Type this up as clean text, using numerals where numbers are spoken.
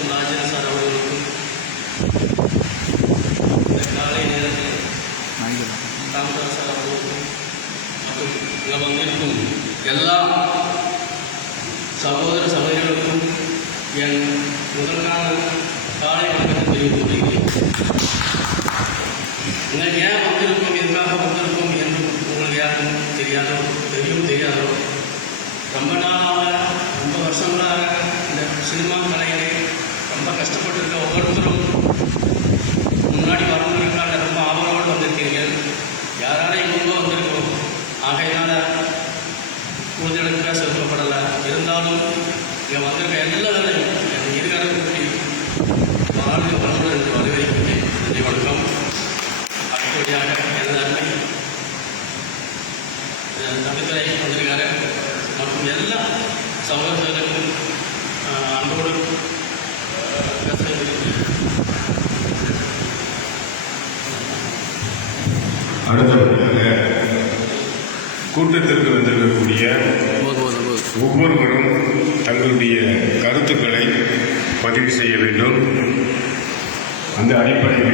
மற்றும் ராஜன் சார் அவர்களுக்கும் இந்த காலை நேரத்தில் ராமதாஸ் சார் அவர்களுக்கும் மற்றும் இங்கே வந்திருக்கும் எல்லா சகோதர சகோதரிகளுக்கும் என் முதற்கான காலை வணக்கத்தை தெரிவித்துக் கொள்கிறேன். நீங்கள் ஏன் வந்திருக்கோம், எதுக்காக வந்திருக்கோம் என்று உங்களுக்கு யாரும் தெரியாதோ ரொம்ப நாளாக ரொம்ப வருஷங்களாக இந்த சினிமா கலையிலே ரொம்ப கஷ்டப்பட்டிருக்க ஒவ்வொருத்தரும் முன்னாடி வரவங்களுக்கான ரொம்ப ஆவலோடு வந்திருக்கீர்கள். யாராலையும் முன்பு வந்திருக்கிறோம். ஆகையினால கூடுதலுக்காக செலுத்தப்படலை. இருந்தாலும் இங்கே வந்திருக்க எல்லாரையும் என் இருகாரம் கூட்டி வாழ்ந்து வளர்ந்து என்று வரவேற்கிறேன். நன்றி, வணக்கம். அடுத்தபடியாக எல்லாருமே தமிழ்துறை வந்திருக்காரு மற்றும் எல்லா சகோதரர்களுக்கும் அன்போடு அடுத்தபடியாக கூட்டத்திற்கு வந்திருக்கக்கூடிய ஒவ்வொருவரும் தங்களுடைய கருத்துக்களை பதிவு செய்ய வேண்டும். அந்த அடிப்படையில்